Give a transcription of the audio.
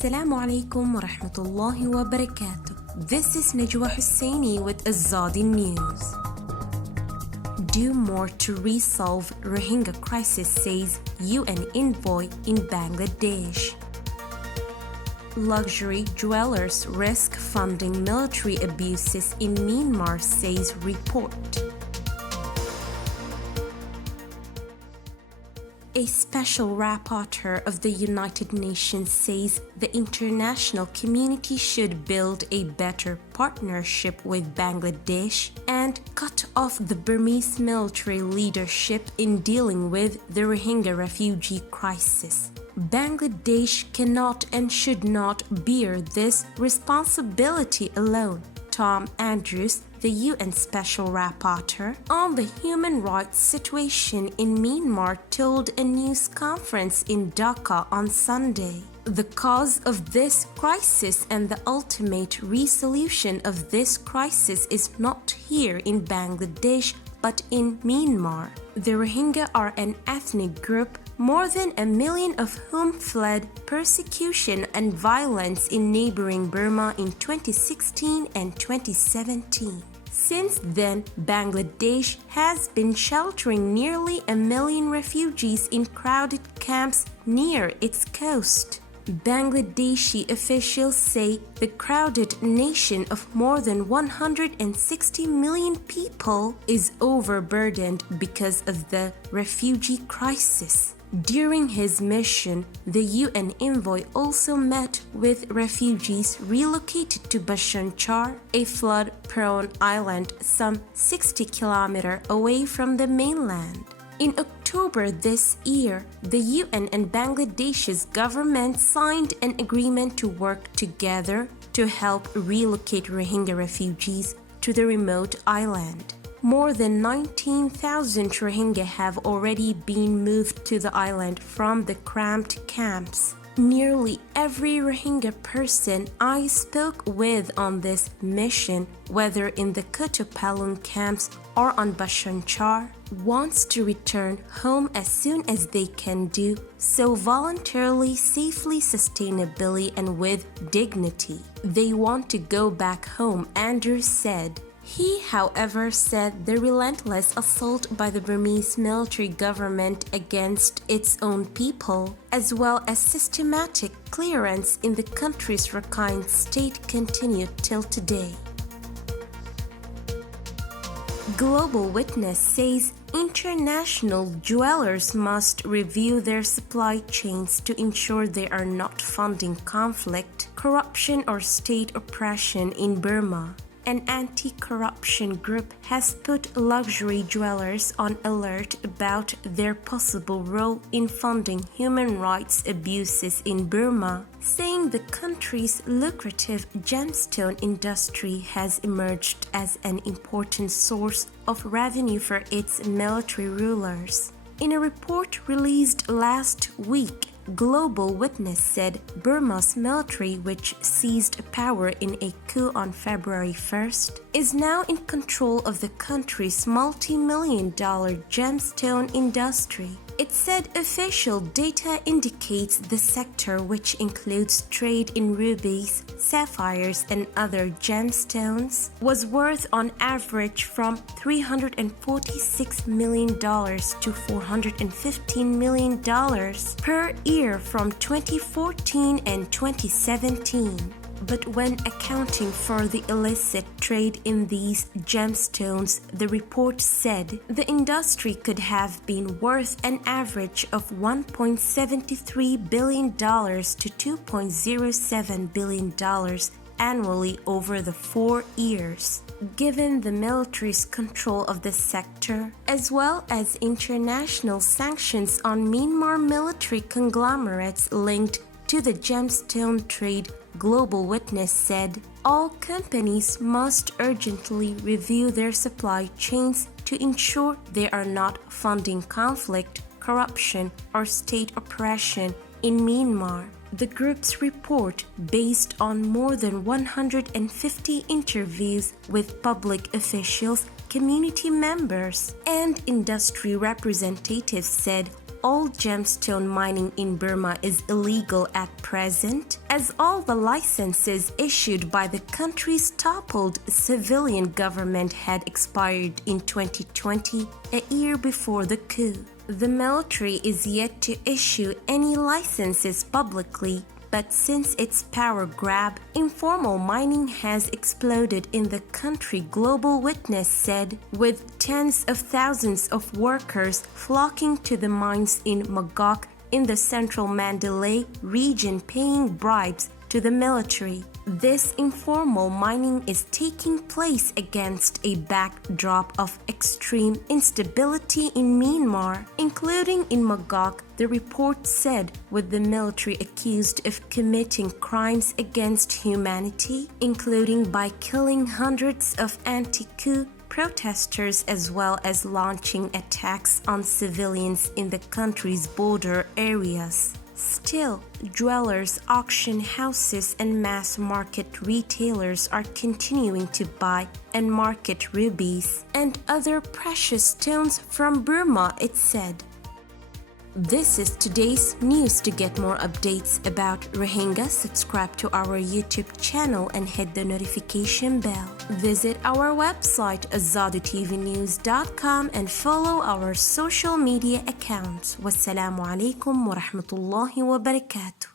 Assalamu alaikum wa rahmatullahi wa barakatuh. This is Najwa Hussaini with Azadi News. Do more to resolve Rohingya crisis, says UN envoy in Bangladesh. Luxury dwellers risk funding military abuses in Myanmar, says report. A special rapporteur of the United Nations says the international community should build a better partnership with Bangladesh and cut off the Burmese military leadership in dealing with the Rohingya refugee crisis. Bangladesh cannot and should not bear this responsibility alone. Tom Andrews, the UN Special Rapporteur on the human rights situation in Myanmar, told a news conference in Dhaka on Sunday. The cause of this crisis and the ultimate resolution of this crisis is not here in Bangladesh but in Myanmar. The Rohingya are an ethnic group, more than 1 million of whom fled persecution and violence in neighboring Burma in 2016 and 2017. Since then, Bangladesh has been sheltering nearly 1 million refugees in crowded camps near its coast. Bangladeshi officials say the crowded nation of more than 160 million people is overburdened because of the refugee crisis. During his mission, the UN envoy also met with refugees relocated to Bhasan Char, a flood-prone island some 60 kilometers away from the mainland. In October this year, the UN and Bangladesh's government signed an agreement to work together to help relocate Rohingya refugees to the remote island. More than 19,000 Rohingya have already been moved to the island from the cramped camps. Nearly every Rohingya person I spoke with on this mission, whether in the Kutupalong camps or on Bhasan Char, wants to return home as soon as they can do so voluntarily, safely, sustainably, and with dignity. They want to go back home, Andrews said. He, however, said the relentless assault by the Burmese military government against its own people, as well as systematic clearance in the country's Arakan state, continued till today. Global Witness says international jewelers must review their supply chains to ensure they are not funding conflict, corruption, or state oppression in Burma. An anti-corruption group has put luxury jewelers on alert about their possible role in funding human rights abuses in Burma, saying the country's lucrative gemstone industry has emerged as an important source of revenue for its military rulers. In a report released last week, Global Witness said Burma's military, which seized power in a coup on February 1st, is now in control of the country's multi-million-dollar gemstone industry. It said official data indicates the sector, which includes trade in rubies, sapphires, and other gemstones, was worth on average from $346 million to $415 million per year from 2014 and 2017. But when accounting for the illicit trade in these gemstones, the report said the industry could have been worth an average of $1.73 billion to $2.07 billion annually over the 4 years. Given the military's control of the sector, as well as international sanctions on Myanmar military conglomerates linked to the gemstone trade, Global Witness said all companies must urgently review their supply chains to ensure they are not funding conflict, corruption, or state oppression in Myanmar. The group's report, based on more than 150 interviews with public officials, community members, and industry representatives, said all gemstone mining in Burma is illegal at present, as all the licenses issued by the country's toppled civilian government had expired in 2020, a year before the coup. The military is yet to issue any licenses publicly, but since its power grab, informal mining has exploded in the country, Global Witness said, with tens of thousands of workers flocking to the mines in Magok in the central Mandalay region paying bribes to the military. This informal mining is taking place against a backdrop of extreme instability in Myanmar, including in Magok, the report said, with the military accused of committing crimes against humanity, including by killing hundreds of anti-coup protesters as well as launching attacks on civilians in the country's border areas. Still, jewelers, auction houses, and mass market retailers are continuing to buy and market rubies and other precious stones from Burma, it said. This is today's news. To get more updates about Rohingya, subscribe to our YouTube channel and hit the notification bell. Visit our website azaditvnews.com and follow our social media accounts. Wassalamu alaikum wa rahmatullahi wa barakatuh.